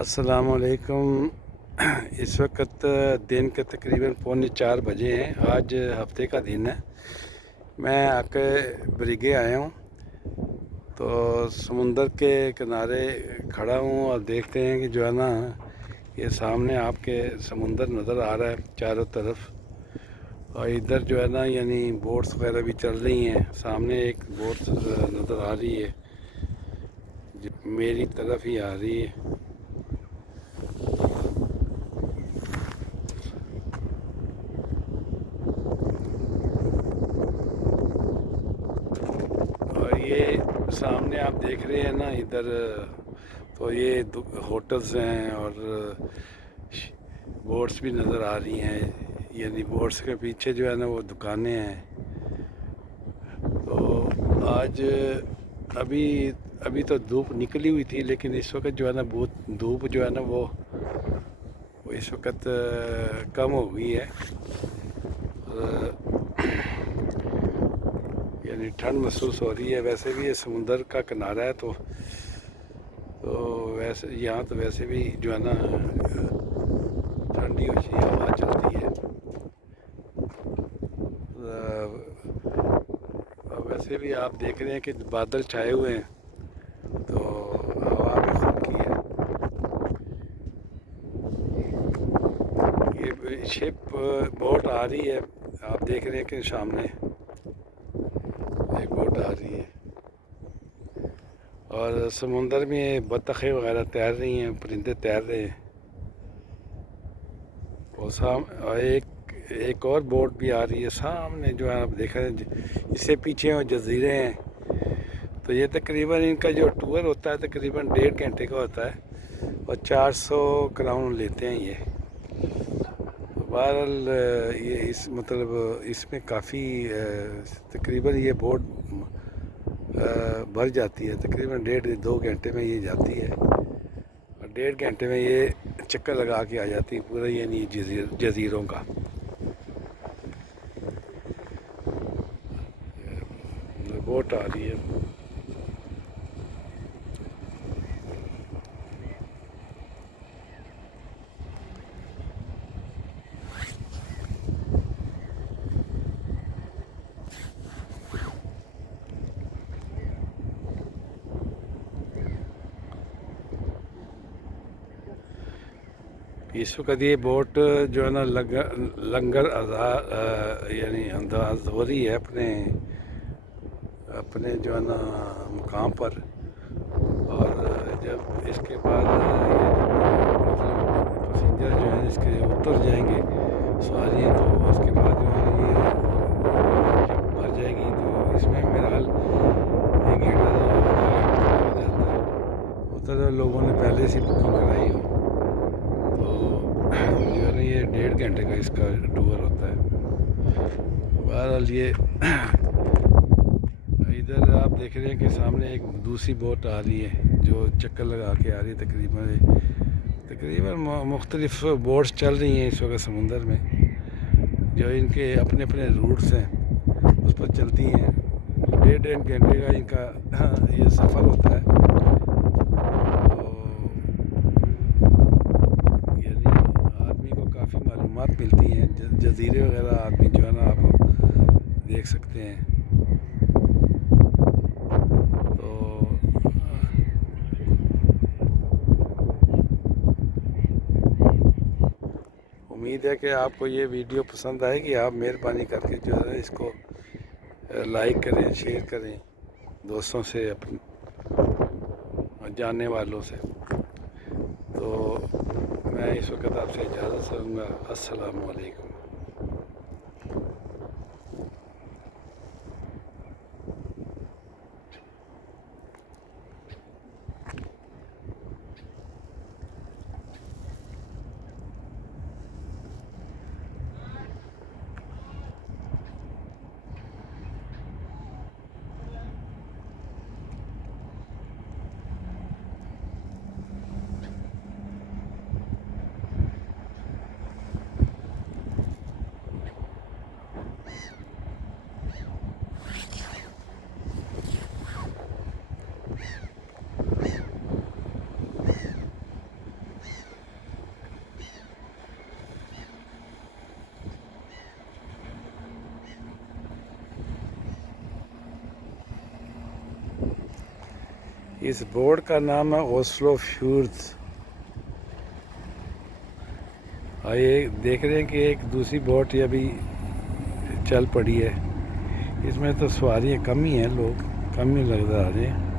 अस्सलामुअलैकुम। इस वक्त दिन के तकरीबन 3:45 बजे हैं। आज हफ्ते का दिन है। मैं आके ब्रिगे आया हूँ तो समुंदर के किनारे खड़ा हूँ और देखते हैं कि जो है ना, ये सामने आपके समुंदर नज़र आ रहा है चारों तरफ। और इधर जो है ना, यानी बोट्स वगैरह भी चल रही हैं। सामने एक बोट नज़र आ रही है जो मेरी तरफ ही आ रही है। और ये सामने आप देख रहे हैं ना, इधर तो ये होटल्स हैं और बोट्स भी नज़र आ रही हैं। यानी बोट्स के पीछे जो है ना, वो दुकानें हैं। तो आज अभी अभी तो धूप निकली हुई थी, लेकिन इस वक्त जो है ना, बहुत धूप जो है ना, वो इस वक्त कम हो गई है। यानी ठंड महसूस हो रही है। वैसे भी ये समुंदर का किनारा है, तो वैसे यहाँ तो वैसे भी जो है ना, ठंडी अच्छी हवा चलती है। वैसे भी आप देख रहे हैं कि बादल छाए हुए हैं, तो हवा भी हल्की है। ये शिप बोट आ रही है, आप देख रहे हैं कि सामने एक बोट आ रही है। और समुंदर में बतखें वगैरह तैर रही हैं, परिंदे तैर रहे हैं। और एक और बोट भी आ रही है सामने, जो है आप देख रहे हैं। इससे पीछे वो जजीरे हैं। तो ये तकरीबन इनका जो टूर होता है तकरीबन 1.5 घंटे का होता है और 400 क्राउन लेते हैं ये। बहरहाल ये इस मतलब इसमें काफ़ी तकरीबन ये बोट भर जाती है। तकरीबन 1.5 2 घंटे में ये जाती है और 1.5 घंटे में ये चक्कर लगा के आ जाती है पूरा, यानी जजीरों का। बोट आ रही है। इस वक्त ये बोट जो है ना, लंगर यानी अंदाज हो रही है अपने अपने जो है ना मुकाम पर। और जब इसके बाद मतलब पैसेंजर जो है इसके उतर जाएंगे सवारियाँ, तो उसके बाद जो है ये जब भर जाएगी तो इसमें मेरा हाल 1 घंटा तो आधा घंटा तो लग जाता है। होता तो लोगों ने पहले से बुकिंग कराई हो, तो जो है ना, ये 1.5 घंटे का इसका टूर होता है। बहरहाल ये इधर आप देख रहे हैं कि सामने एक दूसरी बोट आ रही है जो चक्कर लगा के आ रही है। तकरीबन तकरीबन मुख्तलिफ बोट्स चल रही हैं इस वक्त समुंदर में, जो इनके अपने अपने रूट्स हैं उस पर चलती हैं। 1.5 घंटे का इनका ये सफ़र होता है। तो यानी आदमी को काफ़ी मालूमात मिलती हैं। जजीरे वगैरह आदमी जो है ना, आप देख सकते हैं। तो उम्मीद है कि आपको ये वीडियो पसंद आएगी। आप मेहरबानी करके जो है इसको लाइक करें, शेयर करें दोस्तों से, अपने जानने वालों से। तो मैं इस वक्त आपसे इजाज़त चाहूँगा। अस्सलामु अलैकुम। इस बोर्ड का नाम है ओस्लो फ्यूर्स। और ये देख रहे हैं कि एक दूसरी बोट ये अभी चल पड़ी है। इसमें तो सवारियाँ कम ही हैं, लोग कम ही लग रहे हैं।